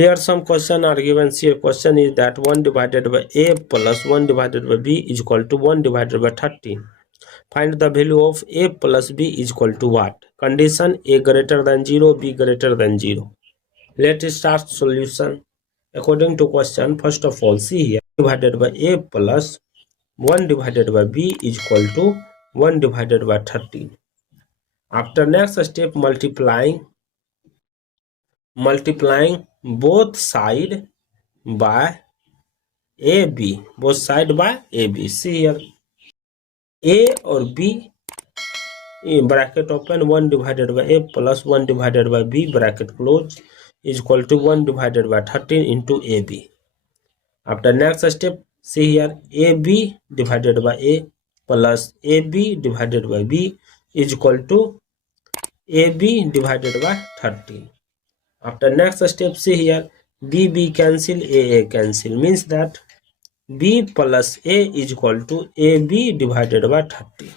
Here some question are given. See, a question is that 1 divided by a plus 1 divided by b is equal to 1 divided by 13. Find the value of a plus b is equal to what? Condition: a greater than 0, b greater than 0. Let's start solution. According to question, first of all, see here, divided by a plus 1 divided by b is equal to 1 divided by 13. After next step, multiplying both side by ab, both side by ab. See here, a or b in bracket open, 1 divided by a plus 1 divided by b bracket close is equal to 1 divided by 13 into ab. After next step, see here, ab divided by a plus ab divided by b is equal to ab divided by 13. After next step, see here, b cancel, a cancel, means that b plus a is equal to ab divided by 30.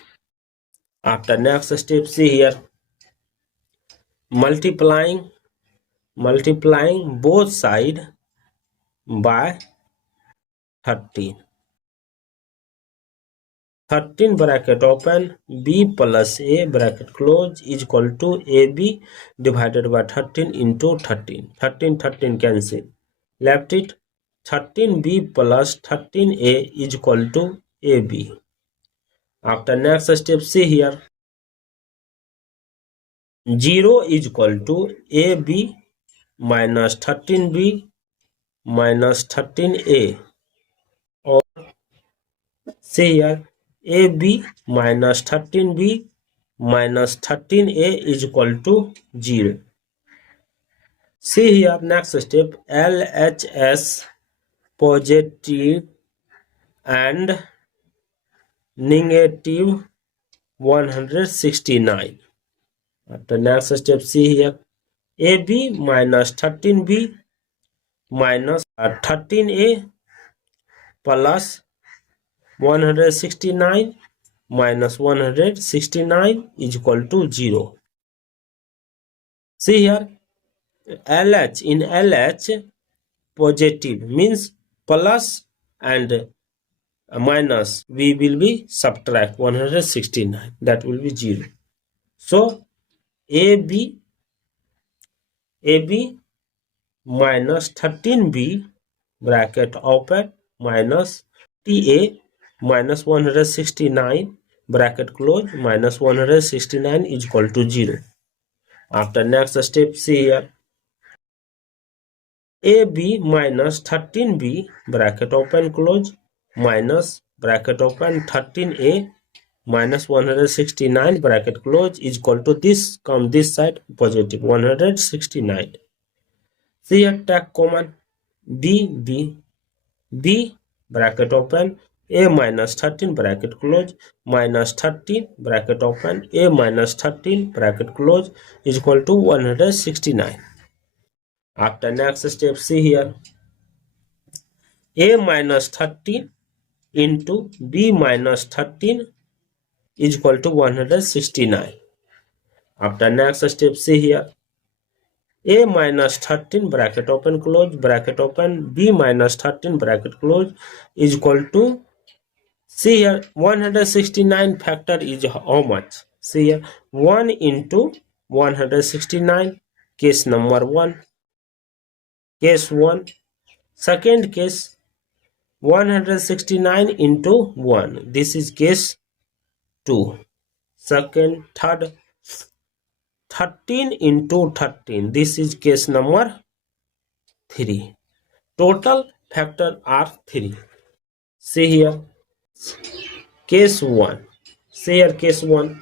After next step, see here, multiplying both side by 13. 13 bracket open, b plus a bracket close is equal to ab divided by 13 into 13. 13 cancel, left it 13b plus 13a is equal to ab. After next step, see here, 0 is equal to ab minus 13b minus 13a, or see here, ab minus 13b minus 13a is equal to 0. See here, next step, LHS positive and negative 169. After next step, see here, ab minus 13b minus 13a plus 169 minus 169 is equal to 0. See here, LH, in LH positive means plus and minus, we will be subtract 169, that will be 0. So ab minus 13b bracket open minus ta minus 169 bracket close minus 169 is equal to 0. After next step, see here, ab minus 13b bracket open close minus bracket open 13a minus 169 bracket close is equal to this, come this side positive 169. See here, take common, b bracket open, a minus 13 bracket close minus 13 bracket open, a minus 13 bracket close is equal to 169. After next step, see here, a minus 13 into b minus 13 is equal to 169. After next step, see here, a minus 13 bracket open close bracket open, b minus 13 bracket close is equal to, see here, 169 factor is how much? See here, 1 into 169, case number 1, case 1. Second case, 169 into 1, this is case 2. Second, third, 13 into 13, this is case number 3. Total factor are 3. See here, case 1. See here, case 1,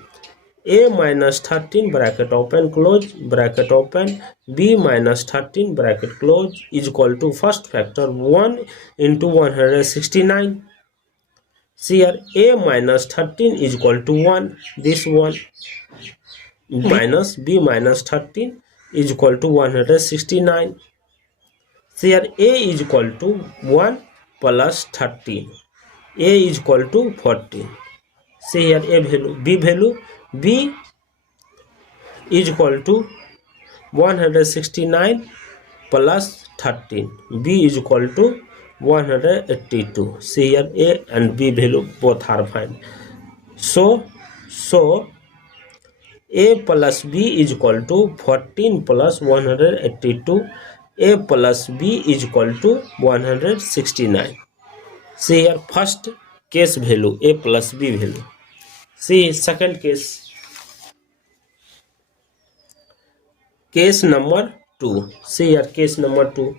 a minus 13 bracket open close bracket open, b minus 13 bracket close is equal to first factor 1 into 169. See here, a minus 13 is equal to 1, this one, minus b minus 13 is equal to 169. See here, a is equal to 1 plus 13, a is equal to 14. See here, a value, b is equal to 169 plus 13. B is equal to 182. See here, A and B value both are fine. So A plus B is equal to 14 plus 182. A plus B is equal to 169. See here, first case value, A plus B value. See second case. Case number 2. See here, case number 2.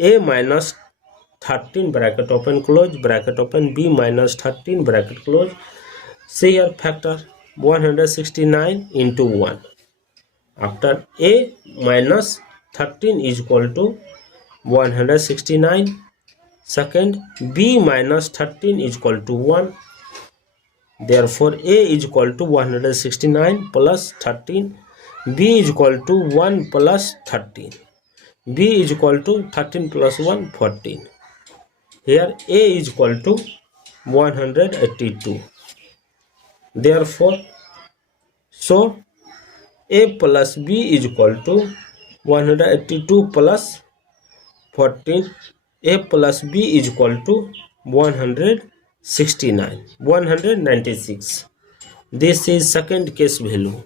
A minus 13 bracket open close bracket open, B minus 13 bracket close. See here, factor 169 into 1. After A minus 13 is equal to 169. Second, B minus 13 is equal to 1. Therefore, A is equal to 169 plus 13. B is equal to 1 plus 13. B is equal to 13 plus 1, 14. Here A is equal to 182. Therefore, so A plus B is equal to 182 plus 14. A plus B is equal to 196. This is second case value.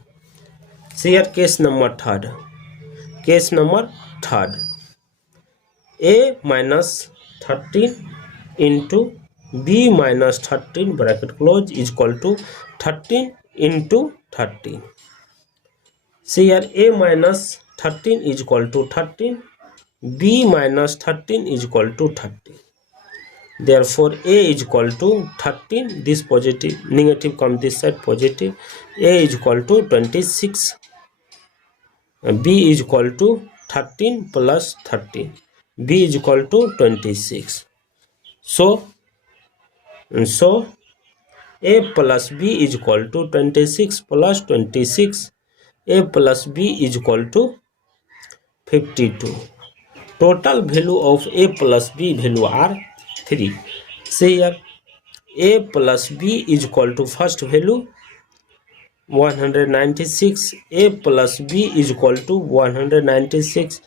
See here, case number third. Case number third. A minus 13 into B minus 13 bracket close is equal to 13 into 13. See here, A minus 13 is equal to 13. B minus 13 is equal to 13. Therefore, A is equal to 13. This positive, negative come this side, positive. A is equal to 26. B is equal to 13 plus 13. B is equal to 26. So A plus B is equal to 26 plus 26. A plus B is equal to 52. Total value of A plus B value are 3. See here, A plus B is equal to first value 196. A plus B is equal to 196.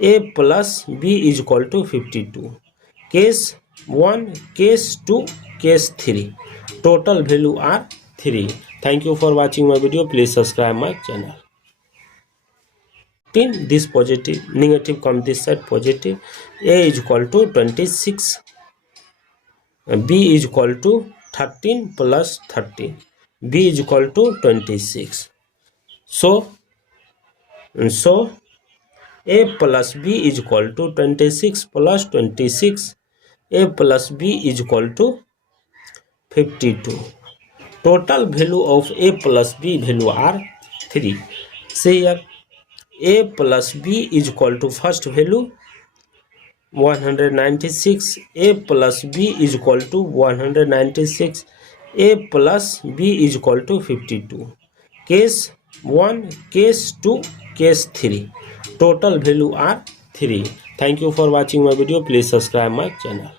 A plus B is equal to 52. Case 1, case 2, case 3. Total value are 3. Thank you for watching my video. Please subscribe my channel. This positive, negative come this side, positive. A is equal to 26. B is equal to 13 plus 13. B is equal to 26. So A plus B is equal to 26 plus 26. A plus B is equal to 52. Total value of A plus B value are 3. See here, A plus B is equal to first value 196. A plus B is equal to 196. A plus B is equal to 52. Case 1, case 2, case 3. Total value are 3. Thank you for watching my video. Please subscribe my channel.